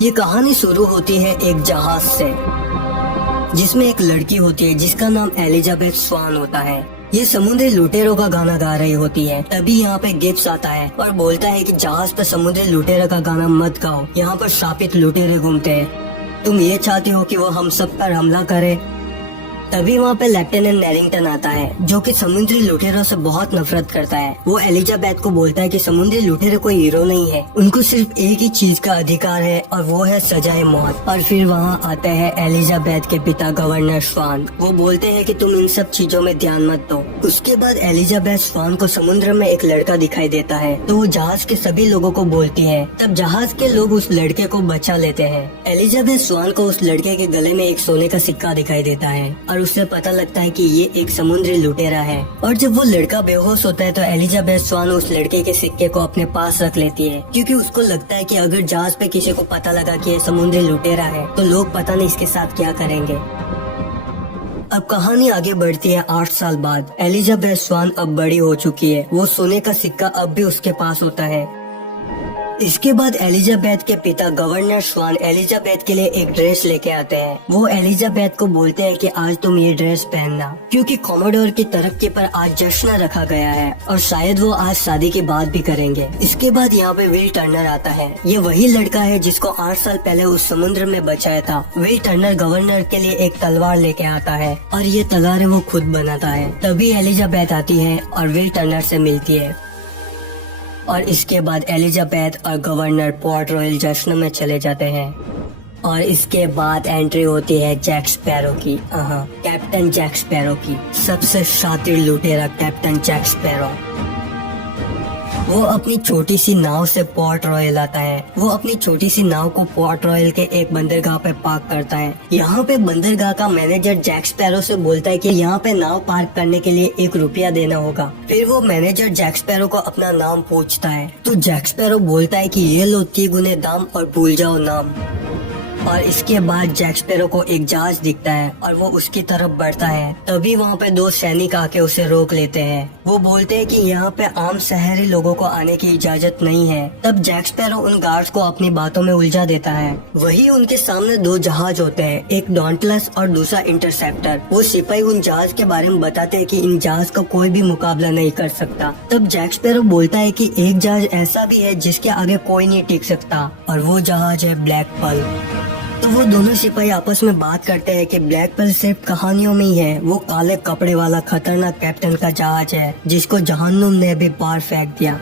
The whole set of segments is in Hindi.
ये कहानी शुरू होती है एक जहाज से, जिसमें एक लड़की होती है जिसका नाम एलिजाबेथ स्वान होता है। ये समुद्री लुटेरों का गाना गा रही होती है। तभी यहाँ पे गिब्स आता है और बोलता है कि जहाज पर समुद्री लुटेरों का गाना मत गाओ, यहाँ पर शापित लुटेरे घूमते हैं। तुम ये चाहते हो कि वो हम सब पर हमला करे? तभी वहाँ पे लेफ्टिनेंट नेरिंगटन आता है, जो कि समुद्री लुटेरों से बहुत नफरत करता है। वो एलिजाबेथ को बोलता है कि समुद्री लुटेरे कोई हीरो नहीं है, उनको सिर्फ एक ही चीज का अधिकार है और वो है सजाए मौत। और फिर वहाँ आते हैं एलिजाबेथ के पिता गवर्नर स्वान। वो बोलते हैं कि तुम इन सब चीजों में ध्यान मत दो। उसके बाद एलिजाबेथ स्वान को समुद्र में एक लड़का दिखाई देता है, तो वो जहाज के सभी लोगों को बोलती है। तब जहाज के लोग उस लड़के को बचा लेते हैं। एलिजाबेथ स्वान को उस लड़के के गले में एक सोने का सिक्का दिखाई देता है और उससे पता लगता है कि ये एक समुद्री लुटेरा है। और जब वो लड़का बेहोश होता है तो एलिजाबेथ स्वान उस लड़के के सिक्के को अपने पास रख लेती है, क्योंकि उसको लगता है कि अगर जहाज पे किसी को पता लगा कि ये समुद्री लुटेरा है तो लोग पता नहीं इसके साथ क्या करेंगे। अब कहानी आगे बढ़ती है 8 साल बाद। एलिजाबेथ स्वान अब बड़ी हो चुकी है। वो सोने का सिक्का अब भी उसके पास होता है। इसके बाद एलिजाबेथ के पिता गवर्नर स्वान एलिजाबेथ के लिए एक ड्रेस लेके आते हैं। वो एलिजाबेथ को बोलते हैं कि आज तुम ये ड्रेस पहनना, क्योंकि कॉमोडोर की तरक्की पर आज जश्न रखा गया है और शायद वो आज शादी की बात भी करेंगे। इसके बाद यहाँ पे विल टर्नर आता है। ये वही लड़का है जिसको 8 साल पहले उस समुद्र में बचाया था। विल टर्नर गवर्नर के लिए एक तलवार लेके आता है और ये तलवार वो खुद बनाता है। तभी एलिजाबेथ आती है और विल टर्नर से मिलती है और इसके बाद एलिजाबेथ और गवर्नर पोर्ट रॉयल जश्न में चले जाते हैं। और इसके बाद एंट्री होती है जैक स्पैरो की, कैप्टन जैक स्पैरो की। सबसे शातिर लुटेरा कैप्टन जैक स्पैरो। वो अपनी छोटी सी नाव से पोर्ट रॉयल आता है। वो अपनी छोटी सी नाव को पोर्ट रॉयल के एक बंदरगाह पे पार्क करता है। यहाँ पे बंदरगाह का मैनेजर जैक स्पैरो से बोलता है कि यहाँ पे नाव पार्क करने के लिए 1 रुपया देना होगा। फिर वो मैनेजर जैक स्पैरो को अपना नाम पूछता है, तो जैक स्पैरो बोलता है कि ये लो 3 गुने दाम और भूल जाओ नाम। और इसके बाद जैक स्पैरो को एक जहाज दिखता है और वो उसकी तरफ बढ़ता है। तभी वहाँ पे 2 सैनिक आके उसे रोक लेते हैं। वो बोलते हैं कि यहाँ पे आम शहरी लोगों को आने की इजाजत नहीं है। तब जैक स्पैरो उन गार्ड्स को अपनी बातों में उलझा देता है। वही उनके सामने 2 जहाज होते हैं, एक डॉन्टलस और दूसरा इंटरसेप्टर। वो सिपाही उन जहाज के बारे में बताते हैं कि इन जहाज का कोई भी मुकाबला नहीं कर सकता। तब जैक स्पैरो बोलता है कि एक जहाज ऐसा भी है जिसके आगे कोई नहीं टिक सकता, और वो जहाज है ब्लैक पर्ल। तो वो दोनों सिपाही आपस में बात करते हैं कि ब्लैक पर्ल सिर्फ कहानियों में ही है। वो काले कपड़े वाला खतरनाक कैप्टन का जहाज है जिसको जहन्नुम ने भी बाहर फेंक दिया।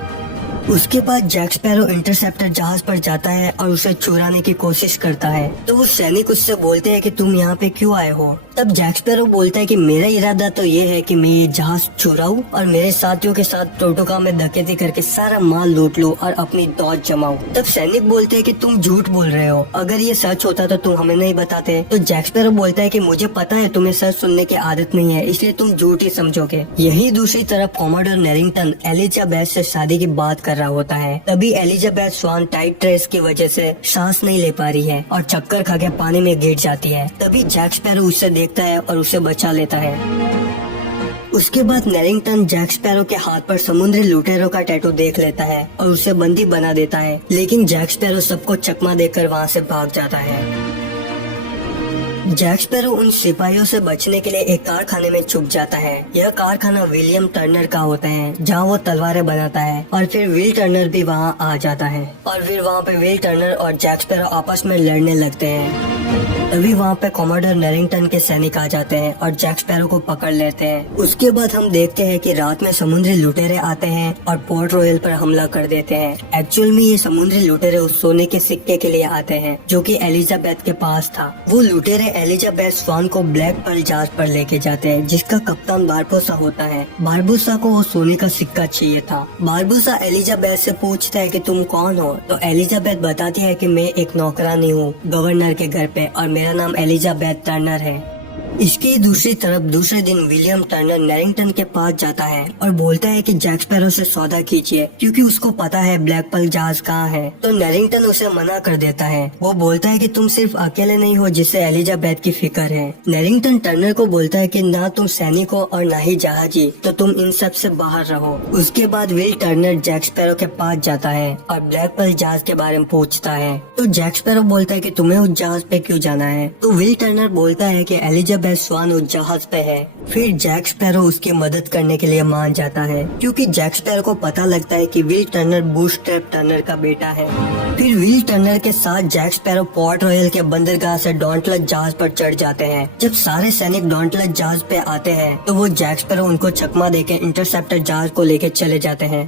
उसके बाद जैक स्पैरो इंटरसेप्टर जहाज पर जाता है और उसे चुराने की कोशिश करता है। तो वो सैनिक उससे बोलते हैं कि तुम यहाँ पे क्यों आए हो? तब जैक स्पैरो बोलता है कि मेरा इरादा तो ये है कि मैं ये जहाज चुराऊं और मेरे साथियों के साथ टोटोका में डकैती करके सारा माल लूट लूं और अपनी दौड़ जमाऊं। तब सैनिक बोलते हैं कि तुम झूठ बोल रहे हो, अगर ये सच होता तो तुम हमें नहीं बताते। तो जैक स्पैरो बोलता है कि मुझे पता है तुम्हें सच सुनने की आदत नहीं है, इसलिए तुम झूठ ही समझोगे। यही दूसरी तरफ कॉमोडोर नेरिंगटन एलिजाबेथ से शादी की बात कर रहा होता है। तभी एलिजाबेथ स्वान टाइट ड्रेस की वजह से सांस नहीं ले पा रही है और चक्कर खा के पानी में गिर जाती है। तभी जैक स्पैरो उससे देखता है और उसे बचा लेता है। उसके बाद नेरिंगटन जैक स्पैरो के हाथ पर समुद्री लुटेरों का टैटू देख लेता है और उसे बंदी बना देता है, लेकिन जैक स्पैरो सबको चकमा देकर वहाँ से भाग जाता है। जैक स्पैरो उन सिपाहियों से बचने के लिए एक कारखाने में छुप जाता है। यह कारखाना विलियम टर्नर का होता है, जहाँ वो तलवारें बनाता है। और फिर विल टर्नर भी वहाँ आ जाता है और फिर वहाँ पे विल टर्नर और जैक स्पैरो आपस में लड़ने लगते हैं। तभी वहाँ पे कॉमोडोर नेरिंगटन के सैनिक आ जाते हैं और जैक स्पैरो को पकड़ लेते हैं। उसके बाद हम देखते हैं कि रात में समुद्री लुटेरे आते हैं और पोर्ट रॉयल पर हमला कर देते हैं। एक्चुअल में ये समुद्री लुटेरे उस सोने के सिक्के के लिए आते हैं जो कि एलिजाबेथ के पास था। वो लुटेरे एलिजाबेथ स्वान को ब्लैक पर्ल जहाज पर लेके जाते हैं, जिसका कप्तान बारबोसा होता है। बारबोसा को वो सोने का सिक्का चाहिए था। बारबोसा एलिजाबेथ से पूछता है कि तुम कौन हो? तो एलिजाबेथ बताती है कि मैं एक नौकरानी हूँ गवर्नर के घर पे और मेरा नाम एलिजाबेथ टर्नर है। इसकी दूसरी तरफ दूसरे दिन विलियम टर्नर नैरिंगटन के पास जाता है और बोलता है कि जैक स्पैरो से सौदा कीजिए क्योंकि उसको पता है ब्लैक पर्ल जहाज कहाँ है। तो नैरिंगटन उसे मना कर देता है। वो बोलता है कि तुम सिर्फ अकेले नहीं हो जिससे एलिजाबेथ की फिक्र है। नैरिंगटन टर्नर को बोलता है कि ना तुम सैनिक हो और ना ही जहाजी, तो तुम इन सब से बाहर रहो। उसके बाद विल टर्नर जैक स्पैरो के पास जाता है और ब्लैक पर्ल जहाज के बारे में पूछता है। तो जैक स्पैरो बोलता है कि तुम्हें उस जहाज पे क्यों जाना है। तो विल टर्नर बोलता है कि एलिजाबेथ स्वान उस जहाज पे है। फिर जैक स्पैरो उसकी मदद करने के लिए मान जाता है क्योंकि जैक स्पैरो को पता लगता है कि विल टर्नर बूटस्ट्रैप टर्नर का बेटा है। फिर विल टर्नर के साथ जैक स्पैरो पोर्ट रॉयल के बंदरगाह से डॉन्टलेस जहाज पर चढ़ जाते हैं। जब सारे सैनिक डॉन्टलेस जहाज पे आते हैं तो वो जैक स्पैरो उनको चकमा देके इंटरसेप्टर जहाज को लेके चले जाते हैं।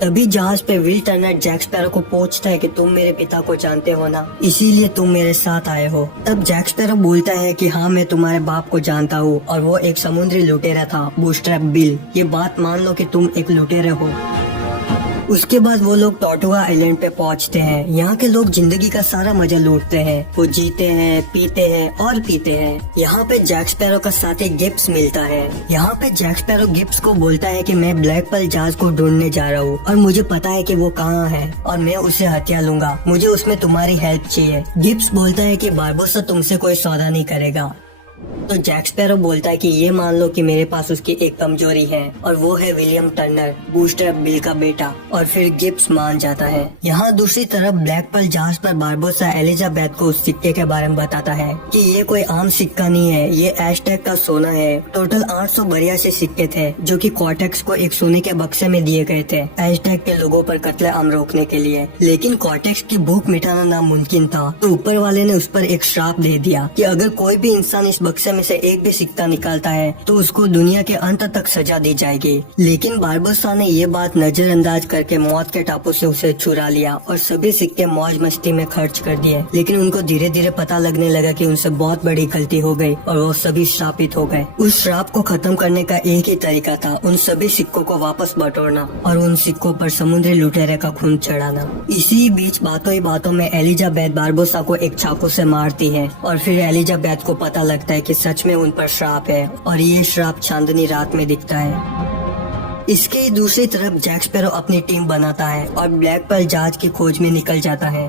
तभी जहाज पे विल टर्नर जैक स्पैरो को पूछता है कि तुम मेरे पिता को जानते हो ना, इसीलिए तुम मेरे साथ आए हो। तब जैक स्पैरो बोलता है कि हाँ, मैं तुम्हारे बाप को जानता हूँ और वो एक समुद्री लुटेरा था, बूटस्ट्रैप बिल। ये बात मान लो कि तुम एक लुटेरे हो। उसके बाद वो लोग टॉर्टुगा आइलैंड पे पहुंचते हैं। यहाँ के लोग जिंदगी का सारा मजा लूटते हैं। वो जीते हैं, पीते हैं और पीते हैं। यहाँ पे जैक स्पैरो का साथी गिब्स मिलता है। यहाँ पे जैक स्पैरो गिब्स को बोलता है कि मैं ब्लैक पर्ल जहाज को ढूंढने जा रहा हूँ और मुझे पता है कि वो कहाँ है और मैं उसे हत्या लूंगा। मुझे उसमें तुम्हारी हेल्प चाहिए। गिब्स बोलता है कि बारबोसा तुमसे कोई सौदा नहीं करेगा। तो जैक स्पैरो बोलता है कि ये मान लो कि मेरे पास उसकी एक कमजोरी है और वो है विलियम टर्नर, बूटस्ट्रैप बिल का बेटा। और फिर गिब्स मान जाता है। यहाँ दूसरी तरफ ब्लैक पर्ल जहाज पर बारबोसा एलिजाबेथ को उस सिक्के के बारे में बताता है कि ये कोई आम सिक्का नहीं है, ये एज़टेक का सोना है। टोटल 882 सिक्के थे जो कि कॉर्टेक्स को एक सोने के बक्से में दिए गए थे एज़टेक के लोगों पर कत्ले आम रोकने के लिए। लेकिन कॉर्टेक्स की भूख मिटाना नामुमकिन था, तो ऊपर वाले ने उस पर एक श्राप दे दिया कि अगर कोई भी इंसान इस बक्से में से एक भी सिक्का निकालता है तो उसको दुनिया के अंत तक सजा दी जाएगी। लेकिन बारबोसा ने ये बात नजरअंदाज करके मौत के टापू से उसे चुरा लिया और सभी सिक्के मौज मस्ती में खर्च कर दिए। लेकिन उनको धीरे धीरे पता लगने लगा कि उनसे बहुत बड़ी गलती हो गई और वो सभी श्रापित हो गए। उस श्राप को खत्म करने का एक ही तरीका था, उन सभी सिक्कों को वापस बटोरना और उन सिक्कों पर समुद्री लुटेरे का खून चढ़ाना। इसी बीच बातों ही बातों में एलिजाबेथ बारबोसा को एक चाकू से मारती है और फिर एलिजाबेथ को पता लगता है कि सच में उन पर श्राप है और ये श्राप चांदनी रात में दिखता है। इसके दूसरी तरफ जैक स्पैरो अपनी टीम बनाता है और ब्लैक पर्ल जहाज की खोज में निकल जाता है।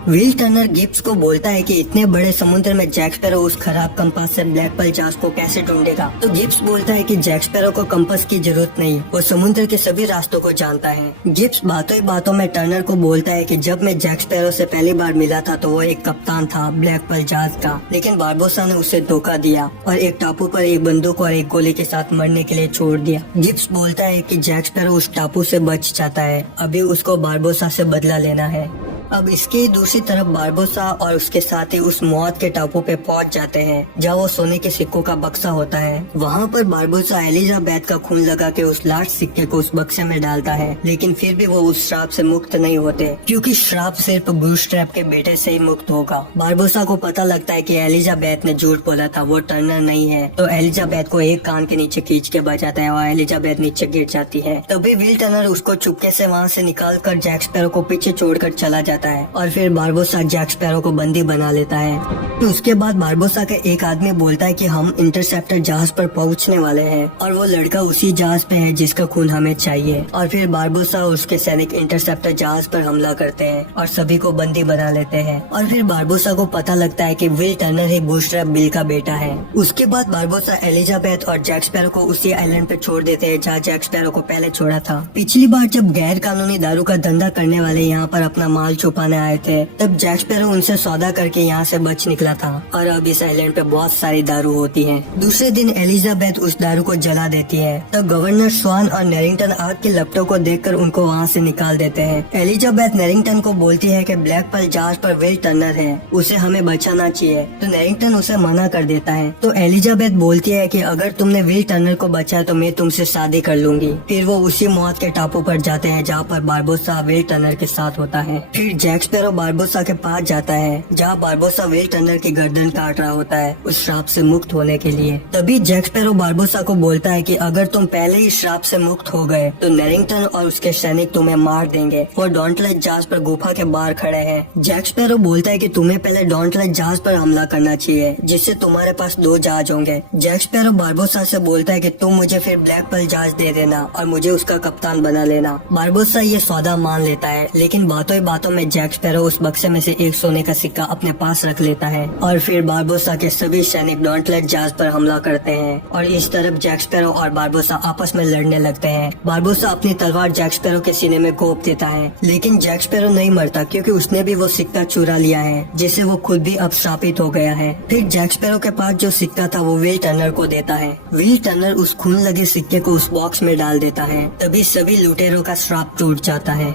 विल टर्नर गिब्स को बोलता है कि इतने बड़े समुद्र में जैक स्पैरो उस खराब कंपास से ब्लैक पर्ल जहाज को कैसे ढूंढेगा। तो गिब्स बोलता है कि जैक स्पैरो को कंपास की जरूरत नहीं, वो समुद्र के सभी रास्तों को जानता है। गिब्स बातों ही बातों में टर्नर को बोलता है कि जब मैं जैक स्पैरो से पहली बार मिला था तो वो एक कप्तान था ब्लैक पर्ल जहाज का, लेकिन बारबोसा ने उसे धोखा दिया और एक टापू पर एक बंदूक और एक गोली के साथ मरने के लिए छोड़ दिया। गिब्स बोलता है कि जैक स्पैरो उस टापू से बच जाता है, अभी उसको बारबोसा से बदला लेना है। अब इसके दूसरी तरफ बारबोसा और उसके साथी उस मौत के टापू पे पहुंच जाते हैं जहाँ वो सोने के सिक्कों का बक्सा होता है। वहाँ पर बारबोसा एलिजाबेथ का खून लगा के उस लास्ट सिक्के को उस बक्से में डालता है, लेकिन फिर भी वो उस श्राप से मुक्त नहीं होते क्योंकि श्राप सिर्फ बूटस्ट्रैप के बेटे से ही मुक्त होगा। बारबोसा को पता लगता है कि एलिजाबेथ ने झूठ बोला था, वो टर्नर नहीं है। तो एलिजाबेथ को एक कान के नीचे खींच के बचाता है और एलिजाबेथ नीचे गिर जाती है। तभी विल टर्नर उसको चुपके से वहाँ से निकाल कर जैक स्पैरो को पीछे छोड़कर चला जाता है और फिर बारबोसा जैक स्पैरो को बंदी बना लेता है। तो उसके बाद बारबोसा का एक आदमी बोलता है कि हम इंटरसेप्टर जहाज पर पहुंचने वाले हैं और वो लड़का उसी जहाज पे है जिसका खून हमें चाहिए। और फिर बारबोसा और उसके सैनिक इंटरसेप्टर जहाज पर हमला करते हैं और सभी को बंदी बना लेते हैं। और फिर बारबोसा को पता लगता है कि will Turner he bootstrap bill का बेटा है। उसके बाद बारबोसा एलिजाबेथ और जैक स्पैरो को उसी आइलैंड पे छोड़ देते हैं जहाँ जैक स्पैरो को पहले छोड़ा था। पिछली बार जब गैर कानूनी दारू का धंधा करने वाले यहाँ पर अपना माल छुपाने आए थे तब जैक स्पैरो उनसे सौदा करके यहाँ से बच निकला था और अब इस आइलैंड पे बहुत सारी दारू होती है। दूसरे दिन एलिजाबेथ उस दारू को जला देती है। तब गवर्नर स्वान और नैरिंगटन आग के लपटों को देखकर उनको वहाँ से निकाल देते हैं। एलिजाबेथ नैरिंगटन को बोलती है कि ब्लैक पर्ल जहाज पर विल टर्नर है, उसे हमें बचाना चाहिए। तो नैरिंगटन उसे मना कर देता है। तो एलिजाबेथ बोलती है कि अगर तुमने विल टर्नर को बचाया तो मैं तुमसे शादी कर लूंगी। फिर वो उसी मौत के टापू पर जाते हैं जहाँ पर बारबोसा विल टर्नर के साथ होता है। फिर जैक स्पैरो बारबोसा के पास जाता है जहाँ बारबोसा विल टर्नर की गर्दन काट रहा होता है उस श्राप से मुक्त होने के लिए। तभी जैक स्पैरो बारबोसा को बोलता है कि अगर तुम पहले ही श्राप से मुक्त हो गए तो नेरिंगटन और उसके सैनिक तुम्हें मार देंगे। वो डॉन्टलेस जहाज पर गुफा के बाहर खड़े हैं। जैक स्पैरो बोलता है कि तुम्हें पहले डॉन्टलेस जहाज पर हमला करना चाहिए जिससे तुम्हारे पास 2 जहाज होंगे। जैक स्पैरो बारबोसा से बोलता है कि तुम मुझे फिर ब्लैक पर्ल जहाज दे देना और मुझे उसका कप्तान बना लेना। बारबोसा ये सौदा मान लेता है, लेकिन बातों ही बातों में जैक स्पैरो उस बक्से में से एक सोने का सिक्का अपने पास रख लेता है और फिर बारबोसा के सभी सैनिक डॉन्टलेस जहाज पर हमला करते हैं और इस तरफ जैक स्पैरो और बारबोसा आपस में लड़ने लगते हैं। बारबोसा अपनी तलवार जैक स्पैरो के सीने में घोंप देता है, लेकिन जैक स्पैरो नहीं मरता क्योंकि उसने भी वो सिक्का चुरा लिया है जिससे वो खुद भी अब श्रापित हो गया है। फिर जैक स्पैरो के पास जो सिक्का था वो विल टर्नर को देता है। विल टर्नर उस खून लगे सिक्के को उस बॉक्स में डाल देता है। तभी सभी लुटेरों का श्राप टूट जाता है।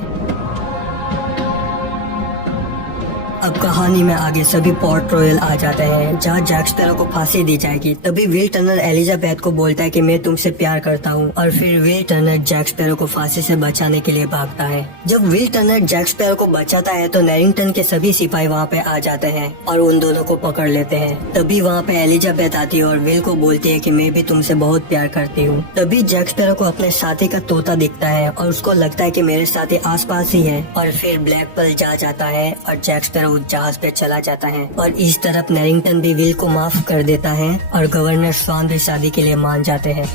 अब कहानी में आगे सभी पोर्ट रॉयल आ जाते हैं जहाँ जैक स्पैरो को फांसी दी जाएगी। तभी विल टर्नर एलिजाबेथ को बोलता है कि मैं तुमसे प्यार करता हूँ और फिर विल टर्नर जैक स्पैरो को फांसी से बचाने के लिए भागता है। जब विल टर्नर जैक स्पैरो को बचाता है तो नेरिंगटन के सभी सिपाही वहाँ पे आ जाते हैं और उन दोनों को पकड़ लेते हैं। तभी वहाँ पे एलिजाबेथ आती है और विल को बोलती है कि मैं भी तुमसे बहुत प्यार करती हूँ। तभी जैक स्पैरो को अपने साथी का तोता दिखता है और उसको लगता है कि मेरे साथी आसपास ही है और फिर ब्लैक पर्ल जहाज आता है और जैक स्पैरो उस जहाज पे चला जाता है और इस तरफ नेरिंगटन भी विल को माफ कर देता है और गवर्नर स्वान भी शादी के लिए मान जाते हैं।